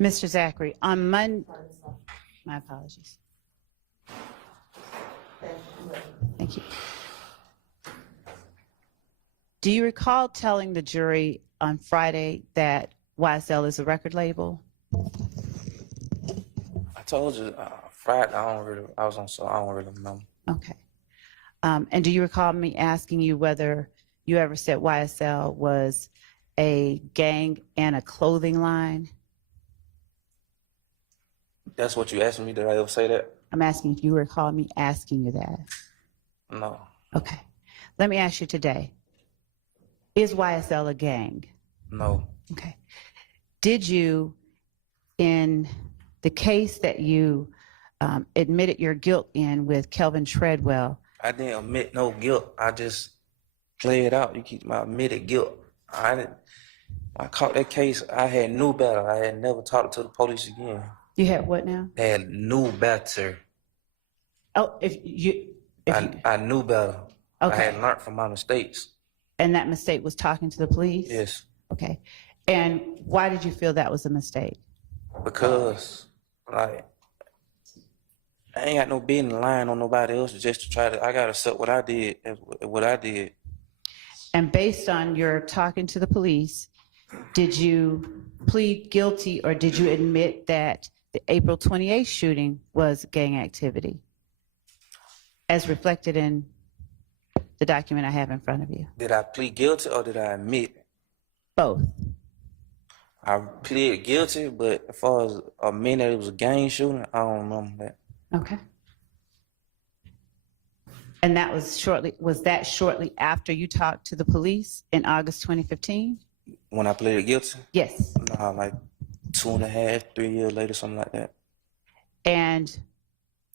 Mr. Zachary, on Monday, my apologies. Thank you. Do you recall telling the jury on Friday that YSL is a record label? I told you Friday. I was on, so I don't really remember. Okay. And do you recall me asking you whether you ever said YSL was a gang and a clothing line? That's what you asked me. Did I ever say that? I'm asking if you recall me asking you that. No. Okay. Let me ask you today. Is YSL a gang? No. Okay. Did you, in the case that you admitted your guilt in with Kelvin Treadwell? I didn't admit no guilt. I just play it out. You keep my admitted guilt. I caught that case. I had knew better. I had never talked to the police again. You had what now? I had knew better. Oh, I knew better. Okay. I had learned from my mistakes. And that mistake was talking to the police? Yes. Okay. And why did you feel that was a mistake? Because, like, I ain't got no business lying on nobody else just to try to, I gotta accept what I did, what I did. And based on your talking to the police, did you plead guilty or did you admit that the April 28th shooting was gang activity, as reflected in the document I have in front of you? Did I plead guilty or did I admit? Both. I pleaded guilty, but as far as admitting that it was a gang shooting, I don't remember that. Okay. And that was shortly after you talked to the police in August 2015? When I pleaded guilty? Yes. Nah, like 2.5, 3 years later, something like that. And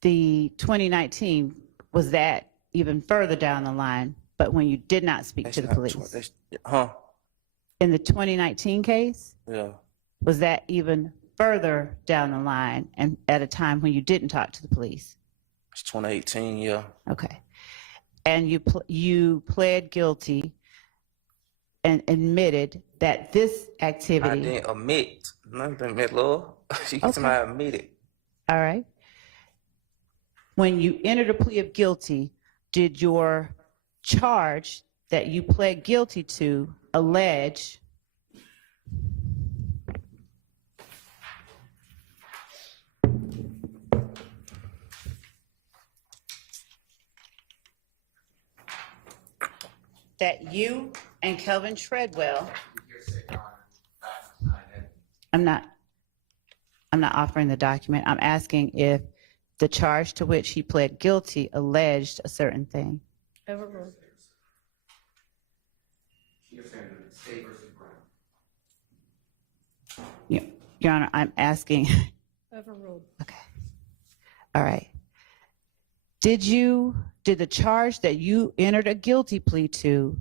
the 2019, was that even further down the line, but when you did not speak to the police? In the 2019 case? Yeah. Was that even further down the line and at a time when you didn't talk to the police? It's 2018, yeah. Okay. And you pled guilty and admitted that this activity... I didn't admit. Nothing admit, Lord. She can tell I admitted. All right. When you entered a plea of guilty, did your charge that you pled guilty to allege that you and Kelvin Treadwell... I'm not offering the document. I'm asking if the charge to which he pled guilty alleged a certain thing. Overruled. Your Honor, I'm asking... Overruled. Okay. All right. Did the charge that you entered a guilty plea to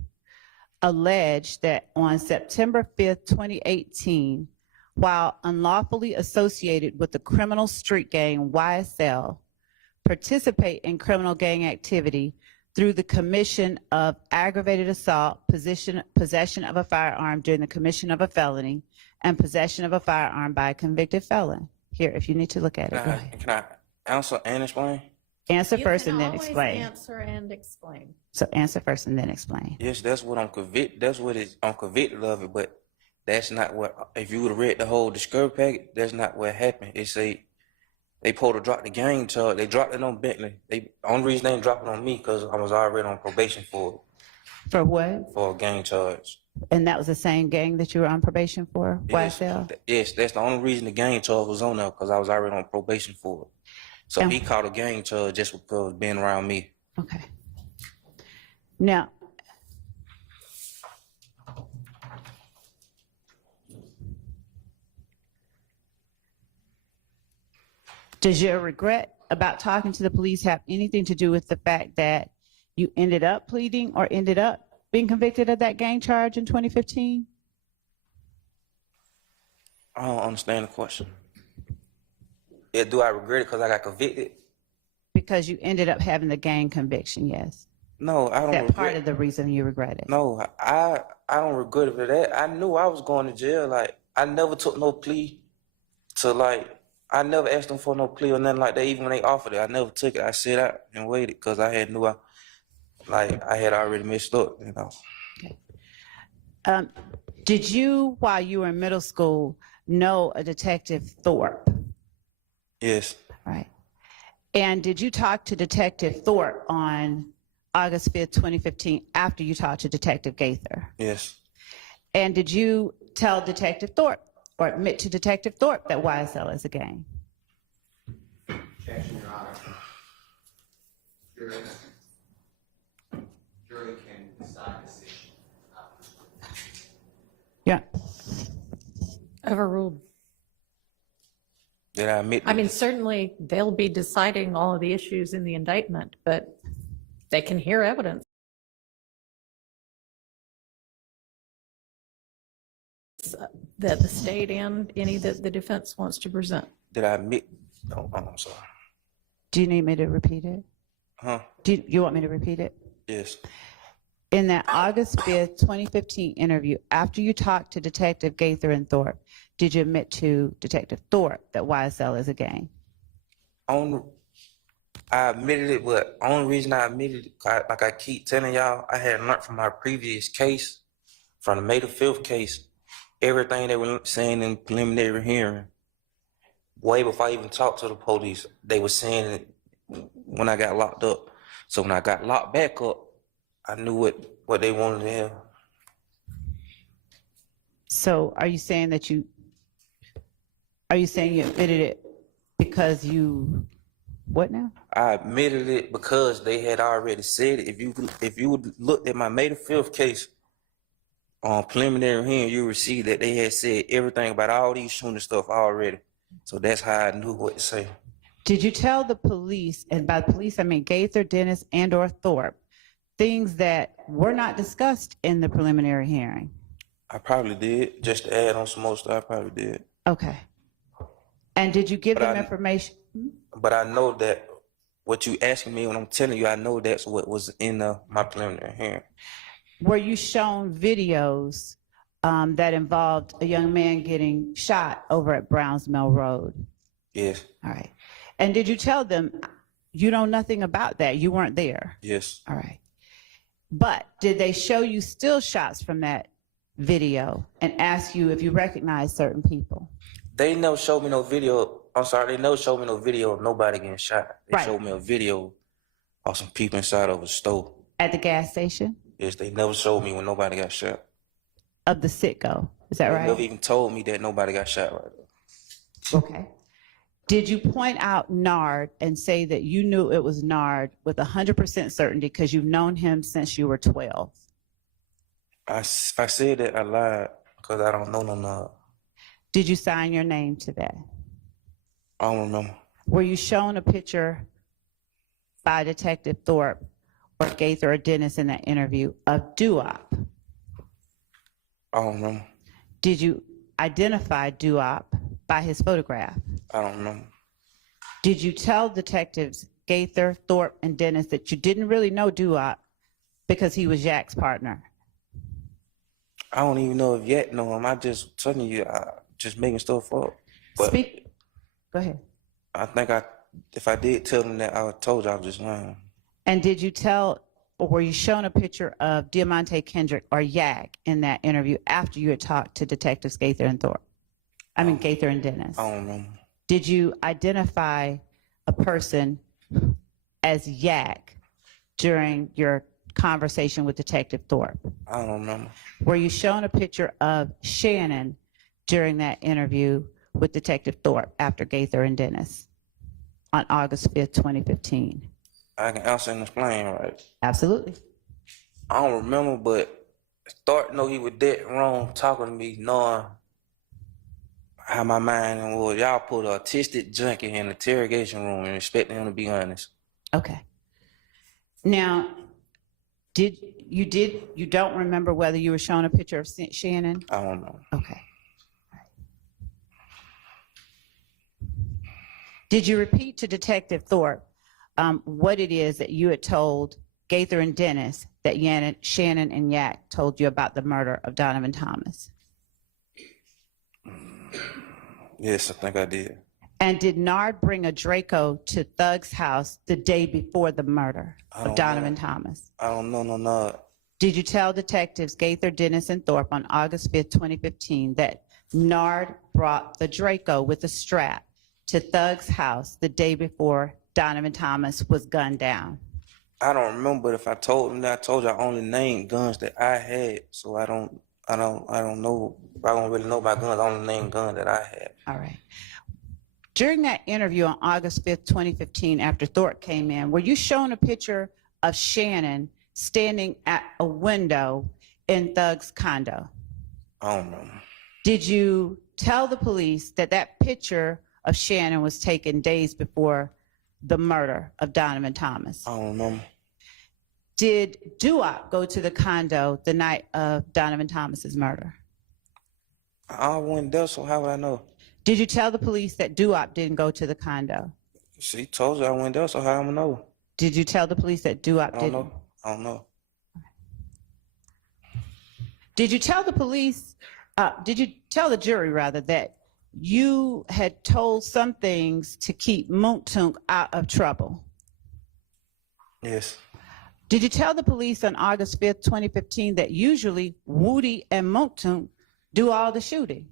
allege that on September 5th, 2018, while unlawfully associated with the criminal street gang YSL, participate in criminal gang activity through the commission of aggravated assault, possession of a firearm during the commission of a felony, and possession of a firearm by a convicted felon? Here, if you need to look at it, go ahead. Can I answer and explain? Answer first and then explain. Answer and explain. So answer first and then explain. Yes, that's what I'm convicted. That's what I'm convicted of it, but that's not what. If you would have read the whole discovery packet, that's not what happened. It say they supposed to drop the gang charge. They dropped it on Bentley. The only reason they didn't drop it on me because I was already on probation for it. For what? For a gang charge. And that was the same gang that you were on probation for, YSL? Yes, that's the only reason the gang charge was on there because I was already on probation for it. So he caught a gang charge just because of being around me. Okay. Now, does your regret about talking to the police have anything to do with the fact that you ended up pleading or ended up being convicted of that gang charge in 2015? I don't understand the question. Yeah, do I regret it because I got convicted? Because you ended up having the gang conviction, yes. No, I don't regret. That part of the reason you regret it. No, I don't regret it for that. I knew I was going to jail. Like, I never took no plea to like, I never asked them for no plea or nothing like that. Even when they offered it, I never took it. I sat out and waited because I had knew I had already messed up, you know. Did you, while you were in middle school, know a Detective Thorpe? Yes, Right. And did you talk to Detective Thorpe on August 5th, 2015, after you talked to Detective Gaither? yes. And did you tell Detective Thorpe or admit to Detective Thorpe that YSL is a gang? Objection, Your Honor. Jury can decide this issue. Yeah. Overruled. Did I admit? I mean, certainly they'll be deciding all of the issues in the indictment, but they can hear evidence that the state and any that the defense wants to present. Did I admit? Oh, I'm sorry. Do you need me to repeat it? Huh? Do you want me to repeat it? Yes. In that August 5th, 2015 interview, after you talked to Detective Gaither and Thorpe, did you admit to Detective Thorpe that YSL is a gang? I admitted it, but only reason I admitted it, like I keep telling y'all, I had learned from my previous case, from the May the 5th case, everything they were saying in preliminary hearing, way before I even talked to the police, they were saying it when I got locked up. So when I got locked back up, I knew what they wanted to hear. So are you saying that you admitted it because you, what now? I admitted it because they had already said it. If you looked at my May the 5th case on preliminary hearing, you would see that they had said everything about all these shooting stuff already. So that's how I knew what to say. Did you tell the police, and by police I mean Gaither, Dennis, and or Thorpe, things that were not discussed in the preliminary hearing? I probably did. Just to add on some more stuff, I probably did. Okay. And did you give But them information? But I know that what you asking me when I'm telling you, I know that's what was in my preliminary hearing. Were you shown videos that involved a young man getting shot over at Browns Mill Road? Yes, All right. And did you tell them you know nothing about that? You weren't there? yes. All right. But did they show you still shots from that video and ask you if you recognize certain people? They never showed me no video. I'm sorry, they never showed me no video of nobody getting shot. They Right. showed me a video of some people inside of a store. At the gas station? Yes, they never showed me when nobody got shot. Of the Citgo, is that They right? never even told me that nobody got shot right there. Okay. Did you point out Nard and say that you knew it was Nard with 100% certainty because you've known him since you were 12? I said that I lied because I don't know no Nard. Did you sign your name to that? I don't remember. Were you shown a picture by Detective Thorpe or Gaither or Dennis in that interview of Duop? I don't remember. Did you identify Duop by his photograph? I don't remember. Did you tell detectives Gaither, Thorpe, and Dennis that you didn't really know Duop because he was Jack's partner? I don't even know if yet know him. I just telling you, I just making stuff up. But Go ahead. I think if I did tell them that, I told you I was just lying. And did you tell, or were you shown a picture of Diamante Kendrick or Yak in that interview after you had talked to Detectives Gaither and Thorpe? I mean, Gaither and Dennis. I don't remember. Did you identify a person as Yak during your conversation with Detective Thorpe? I don't remember. Were you shown a picture of Shannon during that interview with Detective Thorpe after Gaither and Dennis on August 5th, 2015? I can answer and explain, right? Absolutely. I don't remember, but Thorpe know he was dead wrong talking to me, knowing how my mind was. Y'all put an autistic junkie in the interrogation room and expecting him to be honest. Okay. Now, you don't remember whether you were shown a picture of Shannon? I don't know. Okay. Did you repeat to Detective Thorpe what it is that you had told Gaither and Dennis that Shannon and Yak told you about the murder of Donovan Thomas? Yes, I think I did. And did Nard bring a Draco to Thug's house the day before the murder I of don't Donovan know. Thomas? I don't know, no. Did you tell detectives Gaither, Dennis, and Thorpe on August 5th, 2015 that Nard brought the Draco with a strap to Thug's house the day before Donovan Thomas was gunned down? I don't remember, but if I told him that, I told you I only named guns that I had, so I don't know. I don't really know about guns. I only named guns that I had. All right. During that interview on August 5th, 2015, after Thorpe came in, were you shown a picture of Shannon standing at a window in Thug's condo? I don't know. Did you tell the police that that picture of Shannon was taken days before the murder of Donovan Thomas? I don't know. Did Duop go to the condo the night of Donovan Thomas's murder? I went there, so how would I know? Did you tell the police that Duop didn't go to the condo? She told you I went there, so how am I know? Did you tell the police that Duop I don't didn't? know. I don't know. Did you tell the police, did you tell the jury rather that you had told some things to keep Moontunk out of trouble? Yes. Did you tell the police on August 5th, 2015 that usually Woody and Moontunk do all the shooting?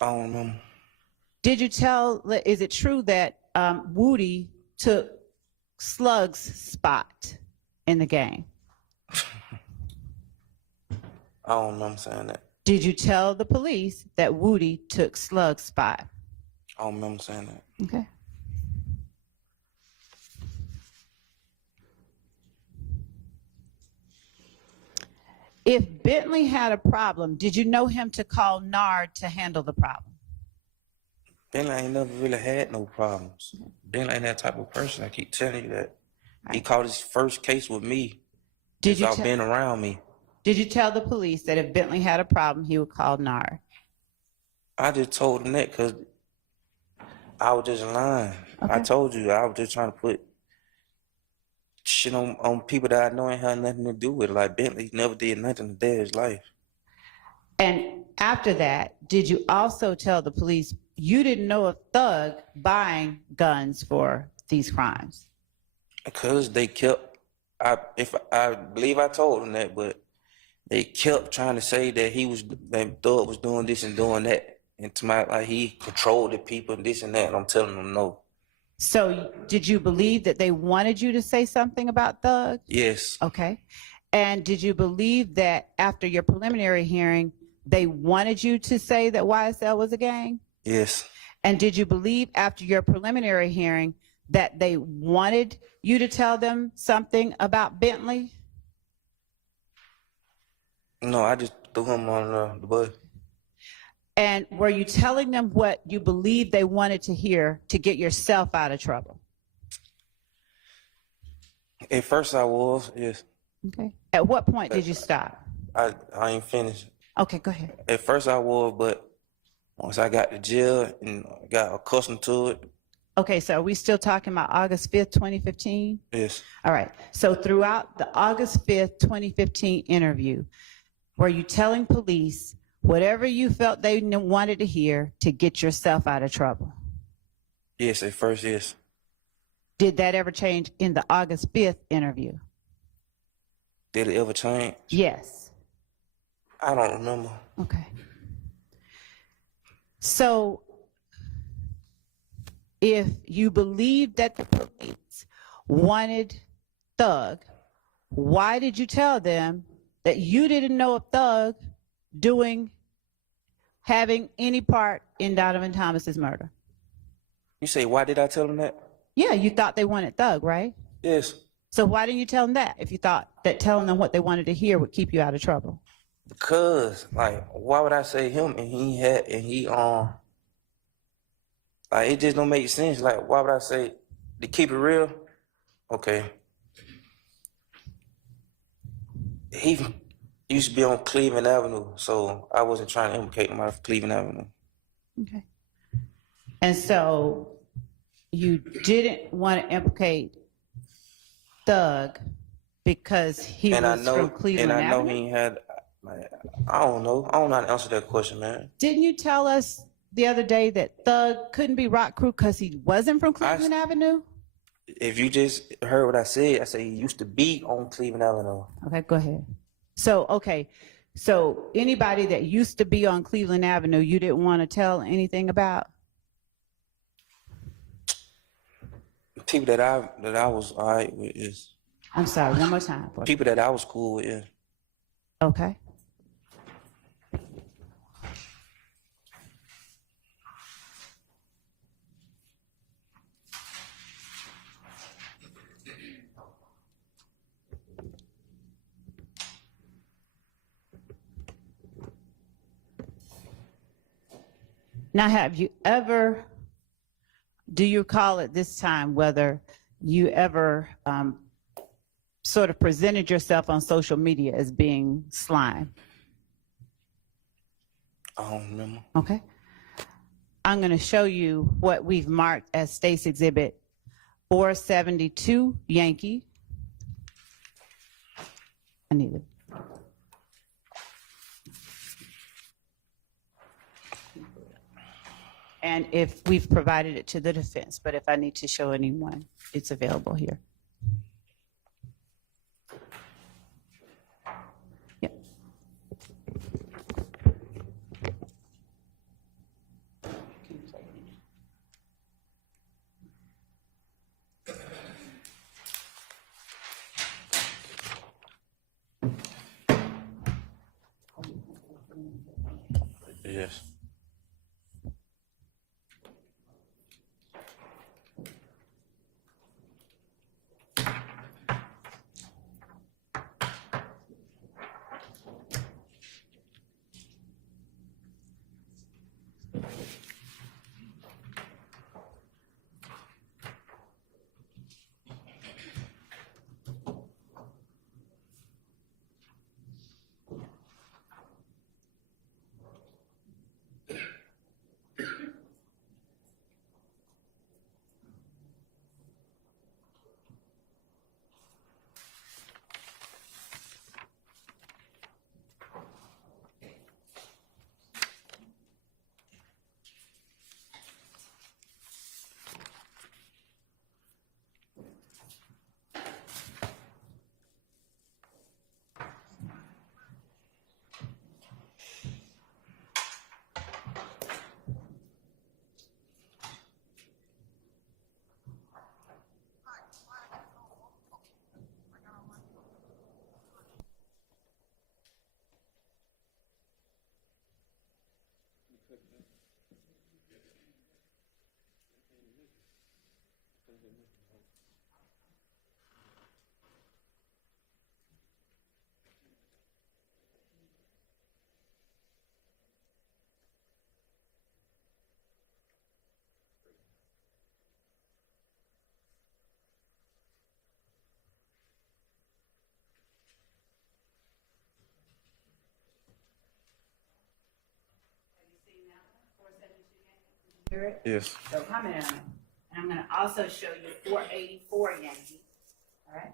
I don't know. Did you tell, is it true that Woody took Slug's spot in the game? I don't remember saying that. Did you tell the police that Woody took Slug's spot? I don't remember saying that. Okay. If Bentley had a problem, did you know him to call Nard to handle the problem? Bentley ain't never really had no problems. Bentley ain't that type of person. I keep telling you that. He Right. caught his first case with me. Did you Without being around me. Did you tell the police that if Bentley had a problem, he would call Nard? I just told him that because I was just lying. I Okay. told you I was just trying to put shit on people that I know ain't had nothing to do with it. Like Bentley never did nothing to day his life. And after that, did you also tell the police you didn't know a thug buying guns for these crimes? Because they kept, I believe I told them that, but they kept trying to say that Thug was doing this and doing that. And to my, like, he controlled the people and this and that. And I'm telling them no. So did you believe that they wanted you to say something about Thug? Yes. Okay. And did you believe that after your preliminary hearing, they wanted you to say that YSL was a gang? Yes. And did you believe after your preliminary hearing that they wanted you to tell them something about Bentley? No, I just threw him on the bus. And were you telling them what you believed they wanted to hear to get yourself out of trouble? At first I was, yes. Okay. At what point did you stop? I ain't finished. Okay, go ahead. At first I was, but once I got to jail and got accustomed to it, Okay, so are we still talking about August 5th, 2015? yes. All right. So throughout the August 5th, 2015 interview, were you telling police whatever you felt they wanted to hear to get yourself out of trouble? Yes, at first, yes. Did that ever change in the August 5th interview? Did it ever change? Yes. I don't remember. Okay. So if you believe that the police wanted Thug, why did you tell them that you didn't know of Thug having any part in Donovan Thomas's murder? You say, why did I tell him that? Yeah, you thought they wanted Thug, right? Yes. So why didn't you tell them that if you thought that telling them what they wanted to hear would keep you out of trouble? Because, like, why would I say him like, it just don't make sense. Like, why would I say, to keep it real? Okay. He used to be on Cleveland Avenue, so I wasn't trying to implicate him out of Cleveland Avenue. Okay. And so you didn't want to implicate Thug because he was from Cleveland And I know Avenue? he ain't had, Man, I don't know. I don't know how to answer that question, man. Didn't you tell us the other day that Thug couldn't be Rock Crew because he wasn't from Cleveland Avenue? If you just heard what I said he used to be on Cleveland Avenue. Okay, go ahead. Okay. So anybody that used to be on Cleveland Avenue, you didn't want to tell anything about? People that I was all right with is I'm sorry, one more time. people that I was cool with. Yeah. Okay. Now, do you recall at this time whether you ever sort of presented yourself on social media as being slime? I don't remember. Okay. I'm going to show you what we've marked as State's Exhibit 472 Yankee. I need it. And if we've provided it to the defense, but if I need to show anyone, it's available here. Yep. Yes. Yes. So comment on it. And I'm going to also show you 484 Yankee. All right.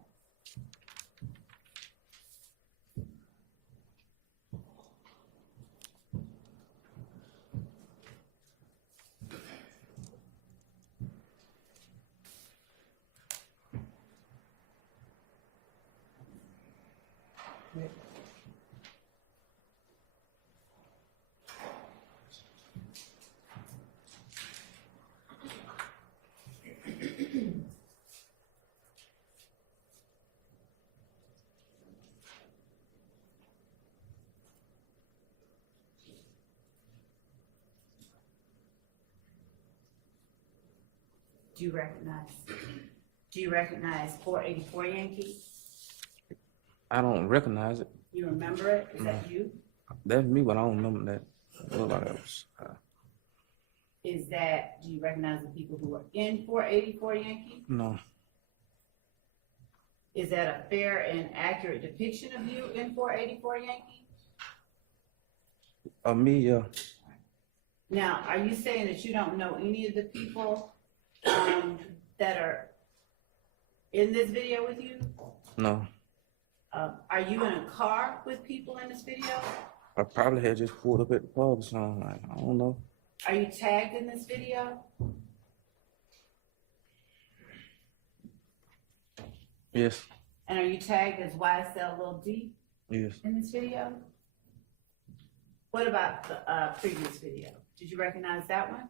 Do you recognize 484 Yankee? I don't recognize it. You remember it? Is that you? That's me, but I don't remember that. Nobody else. Do you recognize the people who are in 484 Yankee? No. Is that a fair and accurate depiction of you in 484 Yankee? Me, yeah. Now, are you saying that you don't know any of the people that are in this video with you? No. Are you in a car with people in this video? I probably had just pulled up at the pub or something. Like, I don't know. Are you tagged in this video? Yes. And are you tagged as YSL Lil D Yes. in this video? What about the previous video? Did you recognize that one?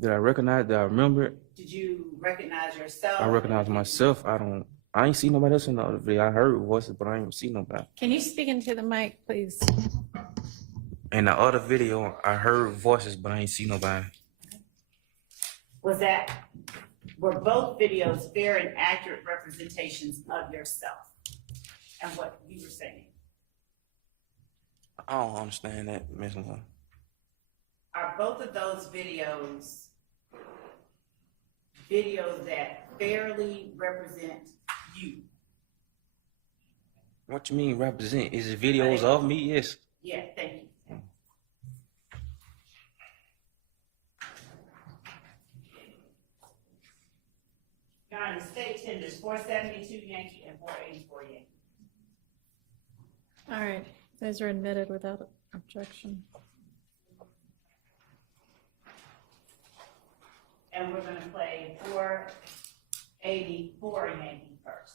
Did I recognize? Did I remember it? Did you recognize yourself? I recognize myself. I ain't see nobody else in the other video. I heard voices, but I ain't see nobody. Can you speak into the mic, please? In the other video, I heard voices, but I ain't see nobody. Were both videos fair and accurate representations of yourself and what you were saying? I don't understand that, Miss Love. Are both of those videos that fairly represent you? What you mean represent? Is it videos of me? Yes. Yeah, thank you. Your Honor, the state tenders 472 Yankee and 484 Yankee. All right, those are admitted without objection. And we're gonna play 484 Yankee first.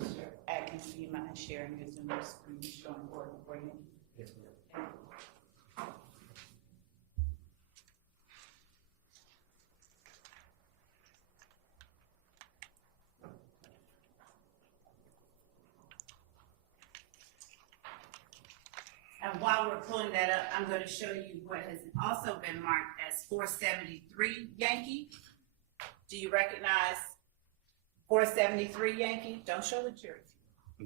Sure. Agnes, do you mind sharing your Zoom screen showing board for you? Yes, ma'am. And while we're pulling that up, I'm going to show you what has also been marked as 473 Yankee. Do you recognize 473 Yankee? Don't show the jury.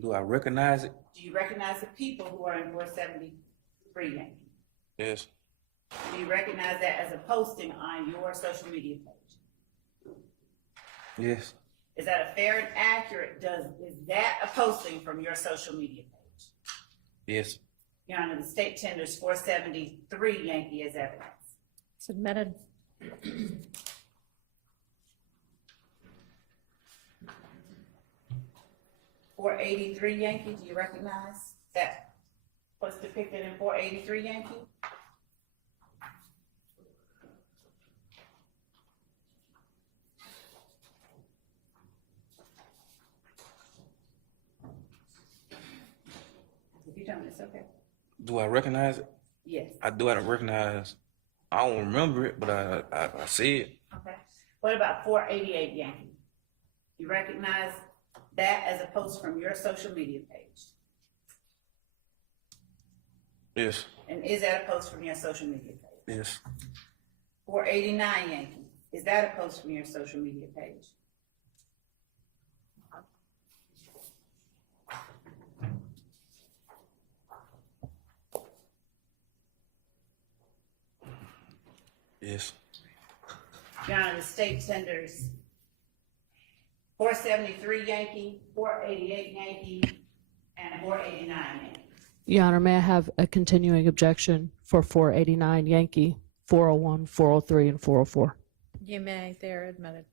Do I recognize it? Do you recognize the people who are in 473 Yankee? Yes. Do you recognize that as a posting on your social media page? Yes. Is that a fair and accurate, is that a posting from your social media page? Yes. Your Honor, the state tenders 473 Yankee as evidence. It's admitted. 483 Yankee, do you recognize that what's depicted in 483 Yankee? If you don't, it's okay. Do I recognize it? Yes. I do. I recognize. I don't remember it, but I see it. Okay. What about 488 Yankee? You recognize that as a post from your social media page? Yes. And is that a post from your social media page? Yes. 489 Yankee, is that a post from your social media page? Yes. Your Honor, the state tenders 473 Yankee, 488 Yankee, and 489 Yankee. Your Honor, may I have a continuing objection for 489 Yankee, 401, 403, and 404? You may, they're admitted.